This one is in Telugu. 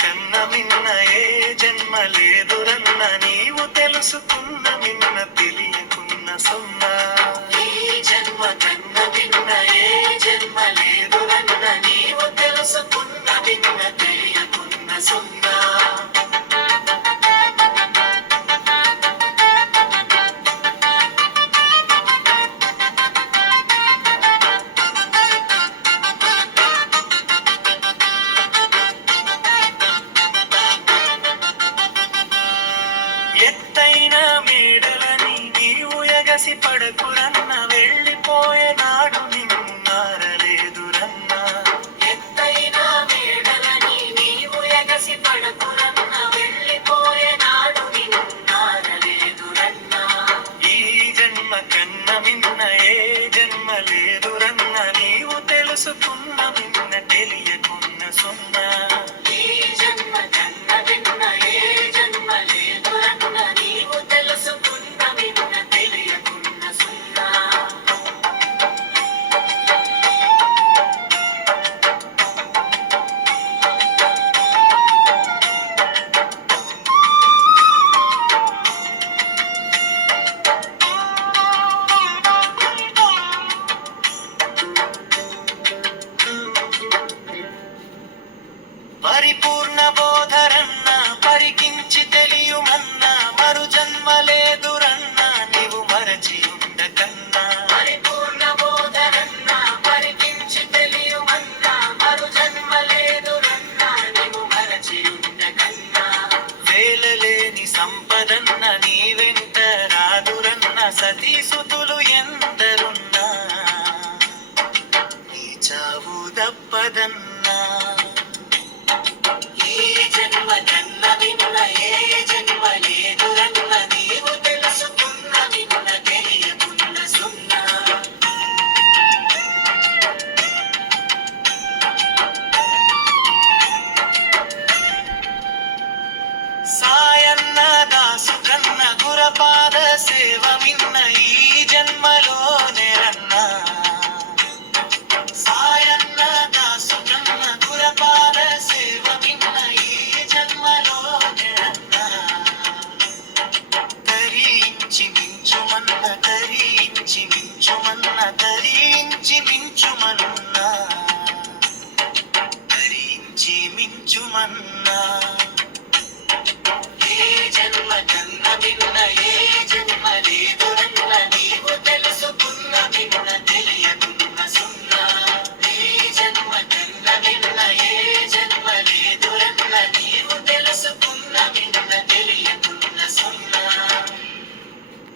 కన్న మిన్న ఏ జన్మ లేదురన్న నీవు తెలుసుకున్న మిన్న తెలియకున్న సున్నా. ఈ జన్మ కన్న మిన్న ఏ జన్మ లేదురన్న నీవు తెలుసుకున్న మిన్న తెలియకున్న సున్నా. ఎత్తైన మేడలని నీవు ఎగసి పడకురన్న వెళ్ళిపోయే నాడు నిన్ను మారలేదురన్నా. ఎత్తైన మేడలని నీవు ఎగసి పడకురన్న వెళ్ళిపోయే నాడు నిన్ను మారలేదురన్నా. ఈ జన్మ కన్న మిన్న ఏ జన్మ లేదురన్న నీవు తెలుసుకున్న మిన్న తెలియకున్న సున్నా. ఈ జన్మ కన్న మిన్న ఏ జన్మ లేదురన్న నీవు తెలుసుకున్న మిన్న తెలియకున్న సున్నా. పరిపూర్ణ బోధరన్న పరికించి తెలియుమన్నా మరు జన్మ లేదురన్నా నీవు మరచి ఉండకన్నా. పరిపూర్ణ బోధరన్న పరికించి తెలియుమన్నా మరు జన్మ లేదురన్నా నీవు మరచి ఉండకన్నా. వేలలేని సంపదన్న నీ వెంట రాదురన్న సతీసుతులు ఎందరున్నా నీ చావు దప్పదన్నా. ఈ జన్మ కన్న మిన్న ఏ జన్మ లేదురన్న నీవు తెలుసుకున్న మిన్న తెలియకున్న సున్నా. సాయన్న దాసు కన్న గురపాద సేవ మిన్న ఈ జన్మలో నెరన్నా. సాయన్న దాసు కన్న గురపాద సేవ మిన్న ఈ జన్మలో నెరన్నా. తరించి మించుమన్న తరించి మించుమన్న తరించి మించుమన్నా తరించి మించుమన్నా.